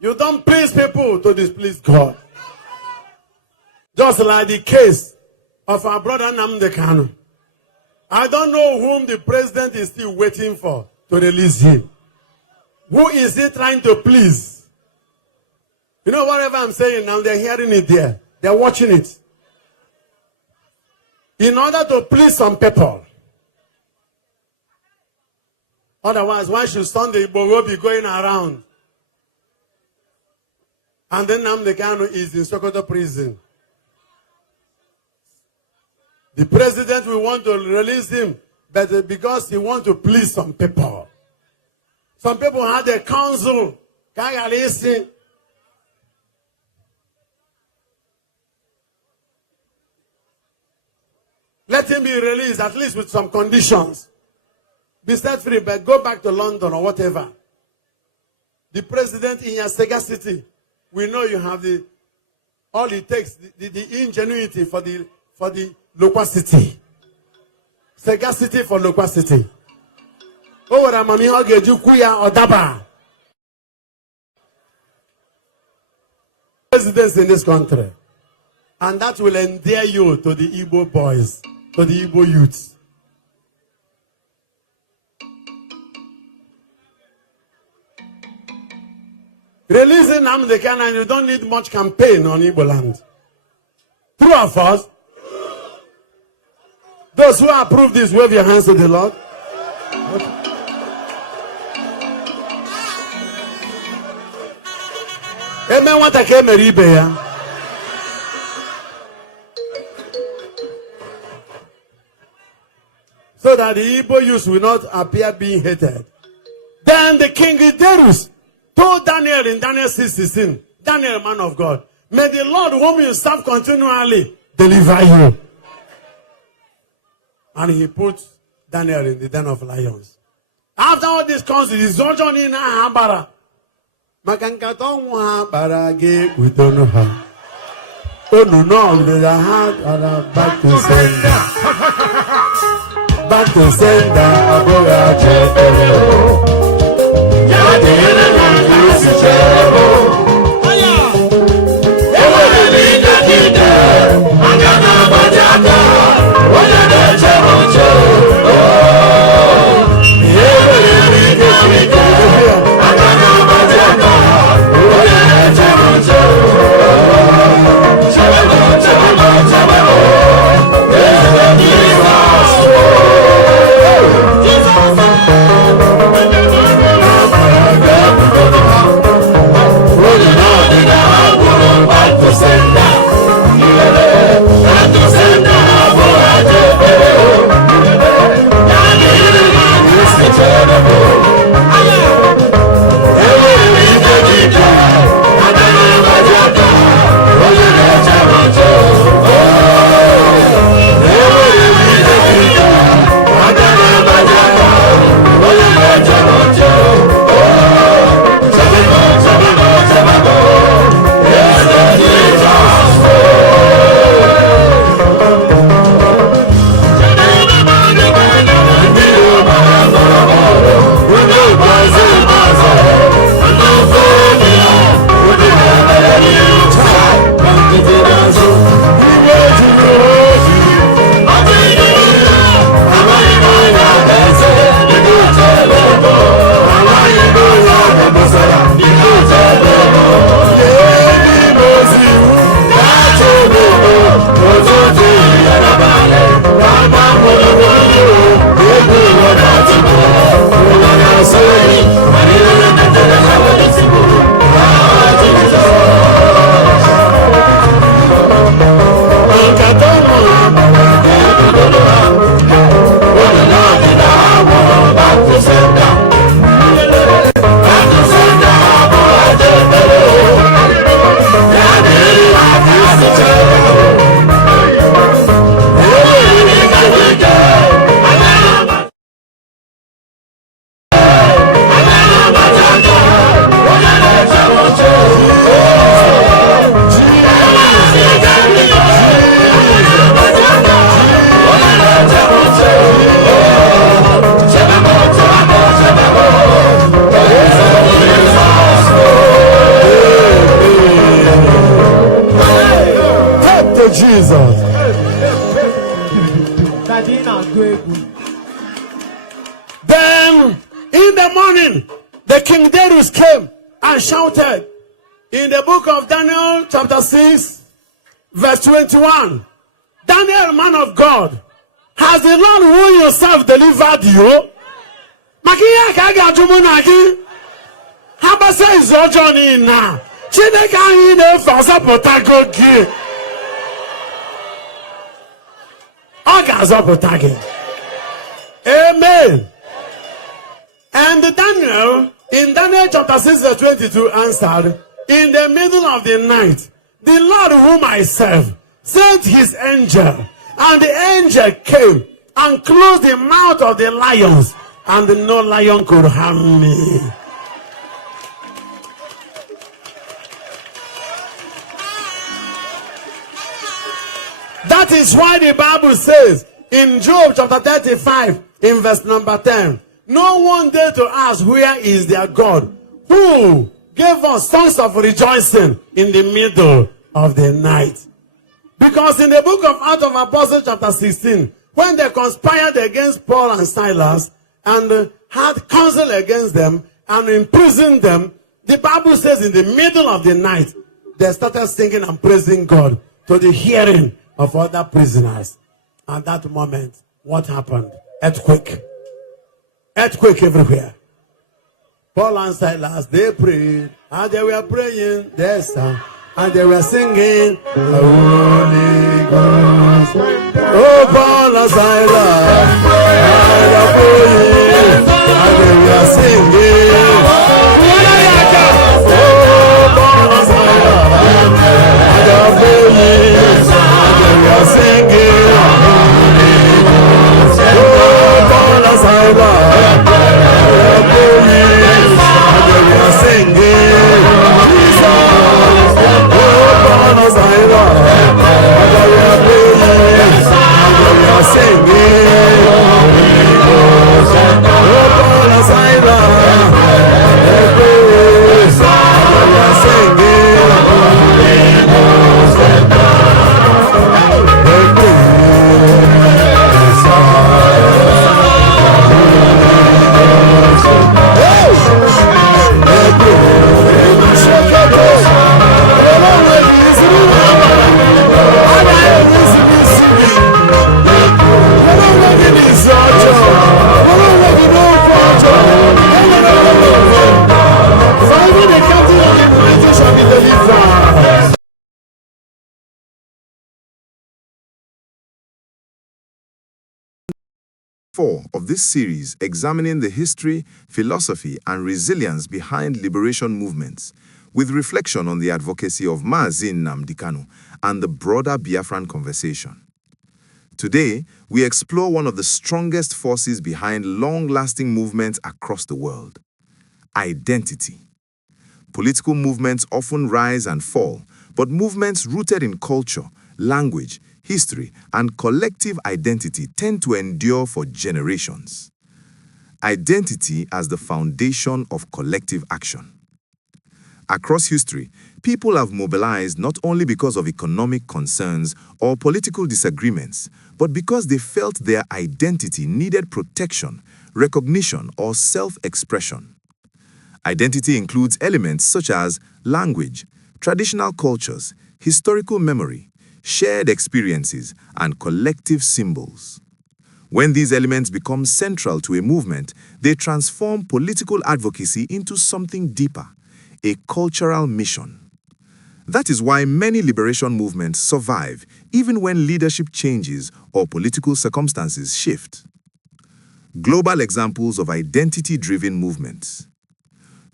You don't please people to displease God. Just like the case of our brother Nnamdi Kanu. I don't know whom the president is still waiting for to release him. Who is he trying to please? You know, whatever I'm saying now, they're hearing it there. They're watching it. In order to please some people. Otherwise, why should Sunday Igbo be going around? And then Nnamdi Kanu is in Sokoto prison. The president will want to release him, but because he wants to please some people. Some people had a council. Let him be released, at least with some conditions. Be set free, but go back to London or whatever. The president in your sagacity, we know you have all it takes, the ingenuity for the loquacity. Sagacity for loquacity. Presidents in this country. And that will endear you to the Igbo boys, to the Igbo youths. Releasing Nnamdi Kanu, and you don't need much campaign on Igbo land. True or false? Those who approve this, wave your hands to the Lord. Okay. Amen. What I came here. So that the Igbo youth will not appear being hated. Then the king Iderus told Daniel in Daniel 6:16, Daniel, man of God, may the Lord whom you serve continually deliver you. And he put Daniel in the den of lions. After all this comes, the Zojon in Habara. Makankaton Barage, we don't know how. Oh no, they are back to sender. Back to sender, the King Darius came and shouted in the book of Daniel chapter 6 verse 21. Daniel, man of God, has the Lord who yourself delivered you? Makia kaga jumunagi. Habasa is your journey now. Chineka ine fasa potago gi. Agaza potagi. Amen. And Daniel, in Daniel chapter 6 verse 22, answered, in the middle of the night, the Lord whom I serve sent his angel, and the angel came and closed the mouth of the lions, and no lion could harm me. That is why the Bible says in Job chapter 35, in verse number 10, no one dare to ask, where is their God, who gave us songs of rejoicing in the middle of the night. Because in the book of Acts of Apostles chapter 16, when they conspired against Paul and Silas and had counsel against them and imprisoned them, the Bible says in the middle of the night, they started singing and praising God to the hearing of other prisoners. At that moment, what happened? Earthquake. Earthquake everywhere. Paul and Silas, they prayed, and they were praying, they sang, and they were singing, Holy Ghost. Oh, Paul and Silas, and they were praying, and they were singing, oh, Paul and Silas, and they were praying, and they were singing, oh, Paul and Silas, and they were praying, of this series examining the history, philosophy, and resilience behind liberation movements, with reflection on the advocacy of Mazi Nnamdi Kanu and the broader Biafran conversation. Today, we explore one of the strongest forces behind long-lasting movements across the world: identity. Political movements often rise and fall, but movements rooted in culture, language, history, and collective identity tend to endure for generations. Identity as the foundation of collective action. Across history, people have mobilized not only because of economic concerns or political disagreements, but because they felt their identity needed protection, recognition, or self-expression. Identity includes elements such as language, traditional cultures, historical memory, shared experiences, and collective symbols. When these elements become central to a movement, they transform political advocacy into something deeper, a cultural mission. That is why many liberation movements survive even when leadership changes or political circumstances shift. Global examples of identity-driven movements.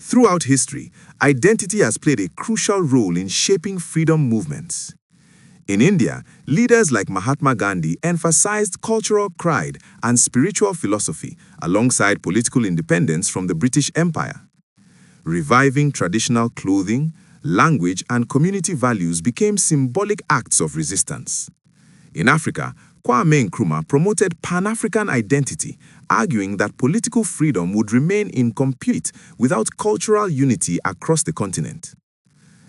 Throughout history, identity has played a crucial role in shaping freedom movements. In India, leaders like Mahatma Gandhi emphasized cultural pride and spiritual philosophy alongside political independence from the British Empire. Reviving traditional clothing, language, and community values became symbolic acts of resistance. In Africa, Kwame Nkrumah promoted Pan-African identity, arguing that political freedom would remain incomplete without cultural unity across the continent.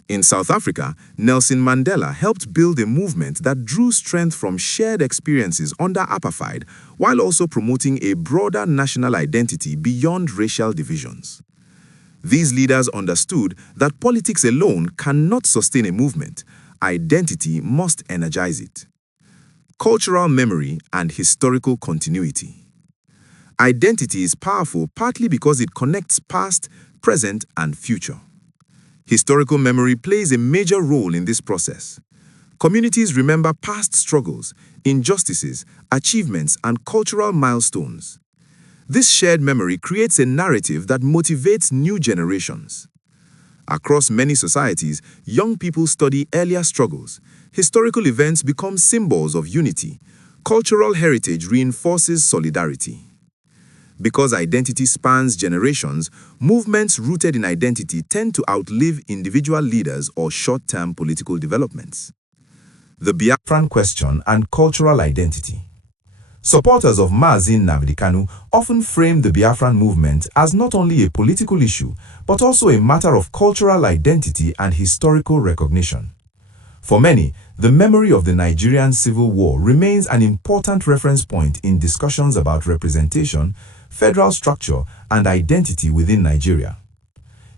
In South Africa, Nelson Mandela helped build a movement that drew strength from shared experiences under apartheid, while also promoting a broader national identity beyond racial divisions. These leaders understood that politics alone cannot sustain a movement. Identity must energize it. Cultural memory and historical continuity. Identity is powerful partly because it connects past, present, and future. Historical memory plays a major role in this process. Communities remember past struggles, injustices, achievements, and cultural milestones. This shared memory creates a narrative that motivates new generations. Across many societies, young people study earlier struggles. Historical events become symbols of unity. Cultural heritage reinforces solidarity. Because identity spans generations, movements rooted in identity tend to outlive individual leaders or short-term political developments. The Biafran question and cultural identity. Supporters of Mazi Nnamdi Kanu often frame the Biafran movement as not only a political issue, but also a matter of cultural identity and historical recognition. For many, the memory of the Nigerian Civil War remains an important reference point in discussions about representation, federal structure, and identity within Nigeria.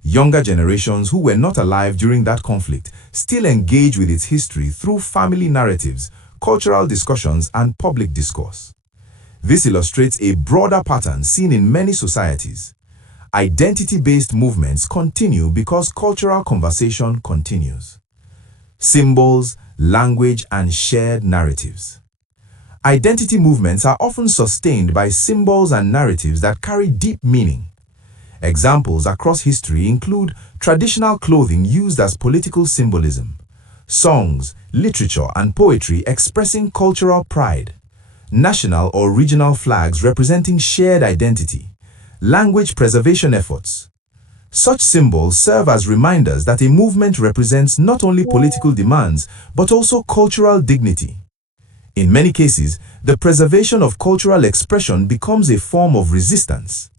Younger generations who were not alive during that conflict still engage with its history through family narratives, cultural discussions, and public discourse. This illustrates a broader pattern seen in many societies. Identity-based movements continue because cultural conversation continues. Symbols, language, and shared narratives. Identity movements are often sustained by symbols and narratives that carry deep meaning. Examples across history include traditional clothing used as political symbolism, songs, literature, and poetry expressing cultural pride, national or regional flags representing shared identity, language preservation efforts. Such symbols serve as reminders that a movement represents not only political demands, but also cultural dignity. In many cases, the preservation of cultural expression becomes a form of resistance.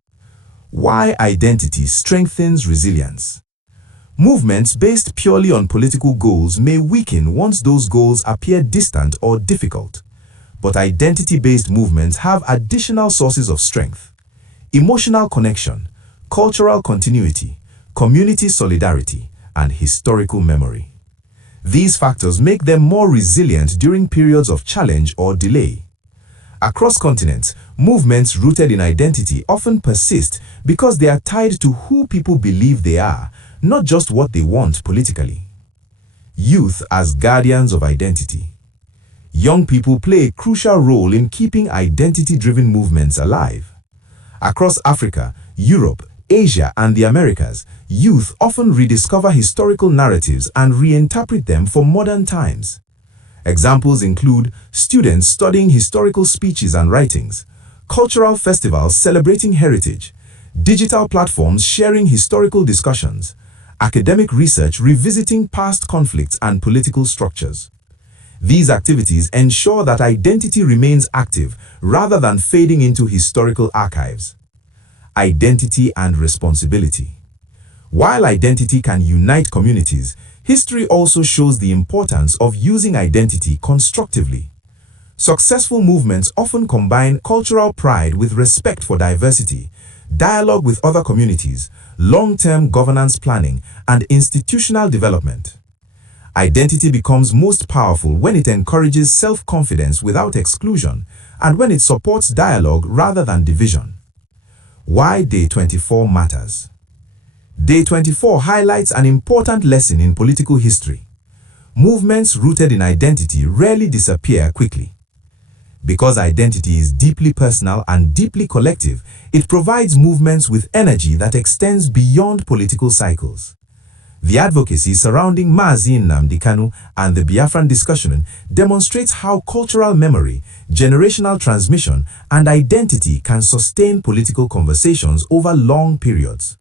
Why identity strengthens resilience. Movements based purely on political goals may weaken once those goals appear distant or difficult. But identity-based movements have additional sources of strength: emotional connection, cultural continuity, community solidarity, and historical memory. These factors make them more resilient during periods of challenge or delay. Across continents, movements rooted in identity often persist because they are tied to who people believe they are, not just what they want politically. Youth as guardians of identity. Young people play a crucial role in keeping identity-driven movements alive. Across Africa, Europe, Asia, and the Americas, youth often rediscover historical narratives and reinterpret them for modern times. Examples include students studying historical speeches and writings, cultural festivals celebrating heritage, digital platforms sharing historical discussions, academic research revisiting past conflicts and political structures. These activities ensure that identity remains active rather than fading into historical archives. Identity and responsibility. While identity can unite communities, history also shows the importance of using identity constructively. Successful movements often combine cultural pride with respect for diversity, dialogue with other communities, long-term governance planning, and institutional development. Identity becomes most powerful when it encourages self-confidence without exclusion and when it supports dialogue rather than division. Why Day 24 matters. Day 24 highlights an important lesson in political history. Movements rooted in identity rarely disappear quickly. Because identity is deeply personal and deeply collective, it provides movements with energy that extends beyond political cycles. The advocacy surrounding Mazi Nnamdi Kanu and the Biafran discussion demonstrates how cultural memory, generational transmission, and identity can sustain political conversations over long periods.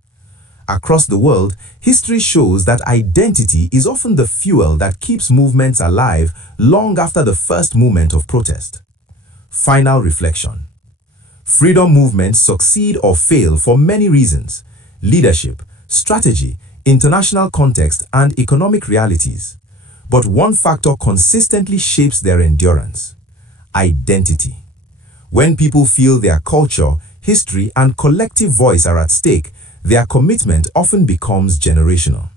Across the world, history shows that identity is often the fuel that keeps movements alive long after the first moment of protest. Final reflection. Freedom movements succeed or fail for many reasons: leadership, strategy, international context, and economic realities. But one factor consistently shapes their endurance: identity. When people feel their culture, history, and collective voice are at stake, their commitment often becomes generational.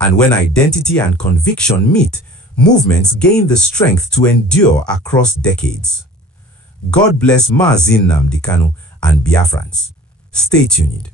And when identity and conviction meet, movements gain the strength to endure across decades. God bless Mazi Nnamdi Kanu and Biafrans. Stay tuned.